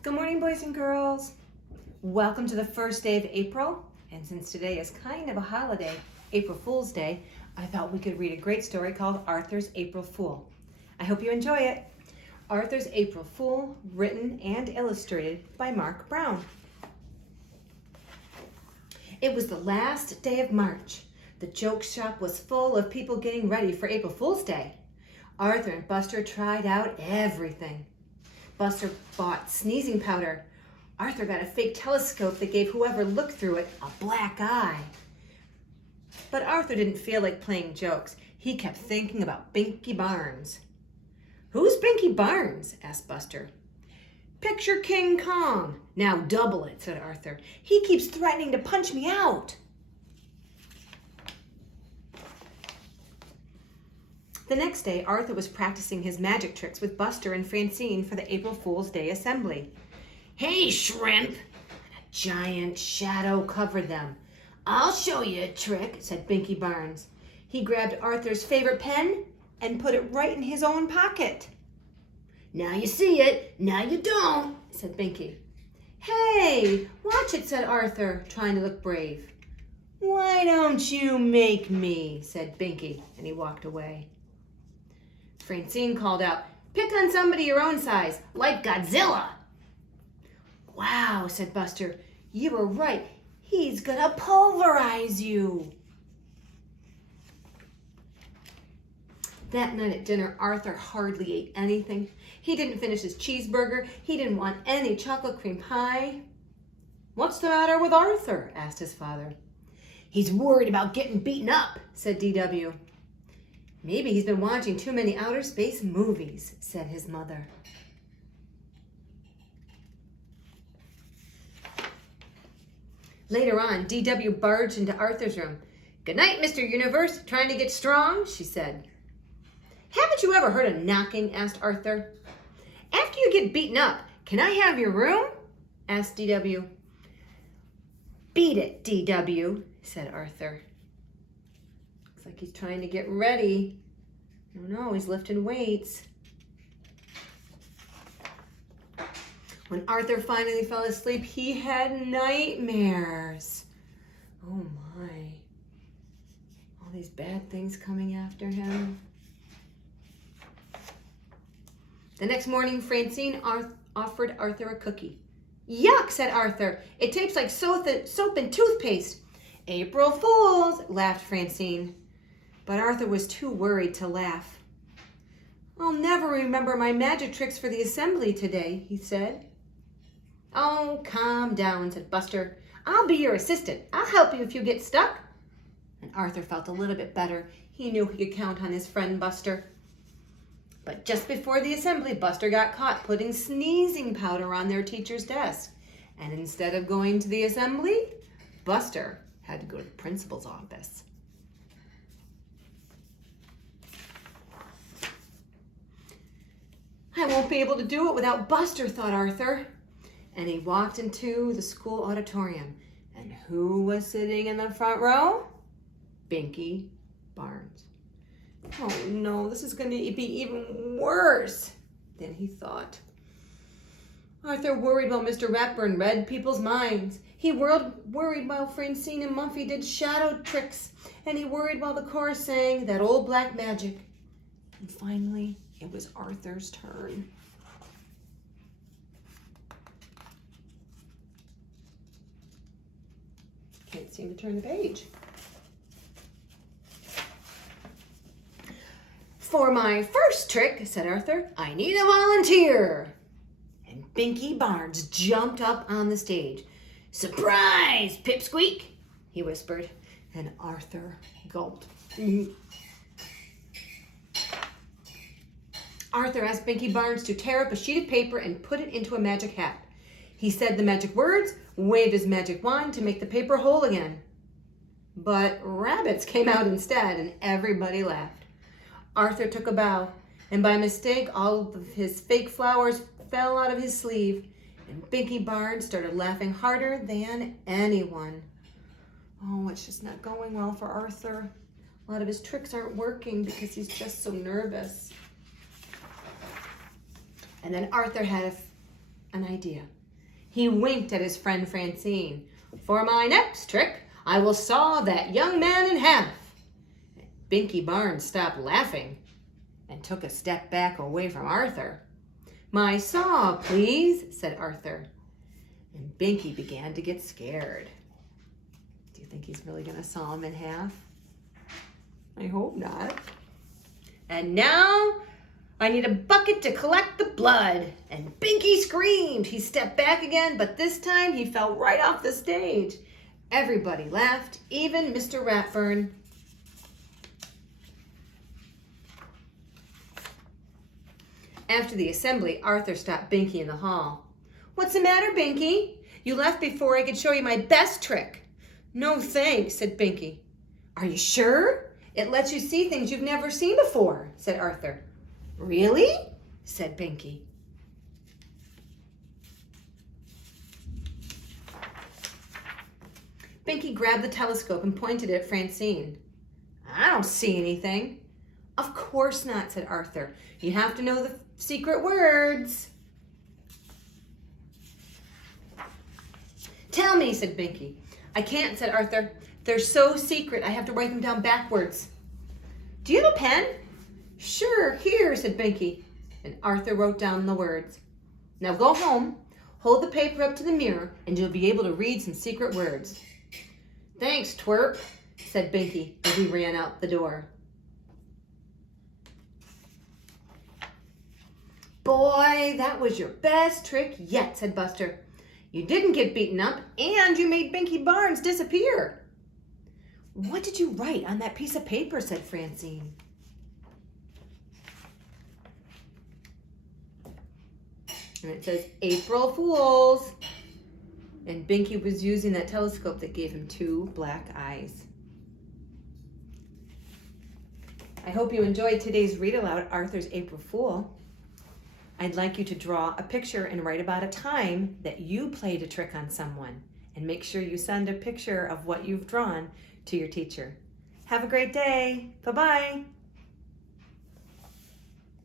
Good morning, boys and girls. Welcome to the first day of April. And since today is kind of a holiday, April Fool's Day, I thought we could read a great story called Arthur's April Fool. I hope you enjoy it. Arthur's April Fool, written and illustrated by Marc Brown. It was the last day of March. The joke shop was full of people getting ready for April Fool's Day. Arthur and Buster tried out everything. Buster bought sneezing powder. Arthur got a fake telescope that gave whoever looked through it a black eye. But Arthur didn't feel like playing jokes. He kept thinking about Binky Barnes. "Who's Binky Barnes?" asked Buster. "Picture King Kong. Now double it," said Arthur. "He keeps threatening to punch me out." The next day, Arthur was practicing his magic tricks with Buster and Francine for the April Fool's Day assembly. "Hey, shrimp!" A giant shadow covered them. "I'll show you a trick," said Binky Barnes. He grabbed Arthur's favorite pen and put it right in his own pocket. "Now you see it, now you don't," said Binky. "Hey, watch it," said Arthur, trying to look brave. "Why don't you make me?" said Binky, and he walked away. Francine called out, "Pick on somebody your own size, like Godzilla." "Wow," said Buster, "you were right. He's gonna pulverize you." That night at dinner, Arthur hardly ate anything. He didn't finish his cheeseburger. He didn't want any chocolate cream pie. "What's the matter with Arthur?" asked his father. "He's worried about getting beaten up," said DW. "Maybe he's been watching too many outer space movies," said his mother. Later on, DW barged into Arthur's room. "Good night, Mr. Universe. Trying to get strong?" she said. "Haven't you ever heard of knocking?" asked Arthur. "After you get beaten up, can I have your room?" asked DW. "Beat it, DW," said Arthur. Looks like he's trying to get ready. Oh no, he's lifting weights. When Arthur finally fell asleep, he had nightmares. Oh my. All these bad things coming after him. The next morning, Francine offered Arthur a cookie. "Yuck," said Arthur. "It tastes like soap and toothpaste." "April Fools," laughed Francine. But Arthur was too worried to laugh. "I'll never remember my magic tricks for the assembly today," he said. "Oh, calm down," said Buster. "I'll be your assistant. I'll help you if you get stuck." And Arthur felt a little bit better. He knew he could count on his friend Buster. But just before the assembly, Buster got caught putting sneezing powder on their teacher's desk. And instead of going to the assembly, Buster had to go to the principal's office. "I won't be able to do it without Buster," thought Arthur. And he walked into the school auditorium. And who was sitting in the front row? Binky Barnes. "Oh no, this is going to be even worse than he thought." Arthur worried while Mr. Ratburn read people's minds. He worried while Francine and Muffy did shadow tricks. And he worried while the chorus sang that old black magic. And finally, it was Arthur's turn. Can't seem to turn the page. "For my first trick," said Arthur, "I need a volunteer." And Binky Barnes jumped up on the stage. "Surprise, Pipsqueak," he whispered, and Arthur gulped. Arthur asked Binky Barnes to tear up a sheet of paper and put it into a magic hat. He said the magic words, waved his magic wand to make the paper whole again. But rabbits came out instead, and everybody laughed. Arthur took a bow, and by mistake, all of his fake flowers fell out of his sleeve, and Binky Barnes started laughing harder than anyone. Oh, it's just not going well for Arthur. A lot of his tricks aren't working because he's just so nervous. And then Arthur had an idea. He winked at his friend Francine. For my next trick, I will saw that young man in half. Binky Barnes stopped laughing and took a step back away from Arthur. My saw, please, said Arthur. And Binky began to get scared. Do you think he's really going to saw him in half? I hope not. And now I need a bucket to collect the blood. And Binky screamed. He stepped back again, but this time he fell right off the stage. Everybody laughed, even Mr. Ratburn. After the assembly, Arthur stopped Binky in the hall. What's the matter, Binky? You left before I could show you my best trick. No thanks, said Binky. Are you sure? It lets you see things you've never seen before, said Arthur. Really? Said Binky. Binky grabbed the telescope and pointed it at Francine. I don't see anything. Of course not, said Arthur. You have to know the secret words. Tell me, said Binky. I can't, said Arthur. They're so secret, I have to write them down backwards. Do you have a pen? Sure, here, said Binky. And Arthur wrote down the words. Now go home, hold the paper up to the mirror, and you'll be able to read some secret words. Thanks, twerp, said Binky as he ran out the door. Boy, that was your best trick yet, said Buster. You didn't get beaten up, and you made Binky Barnes disappear. What did you write on that piece of paper, said Francine. And it says, April Fools. And Binky was using that telescope that gave him 2 black eyes. I hope you enjoyed today's read aloud, Arthur's April Fool. I'd like you to draw a picture and write about a time that you played a trick on someone. And make sure you send a picture of what you've drawn to your teacher. Have a great day. Bye-bye.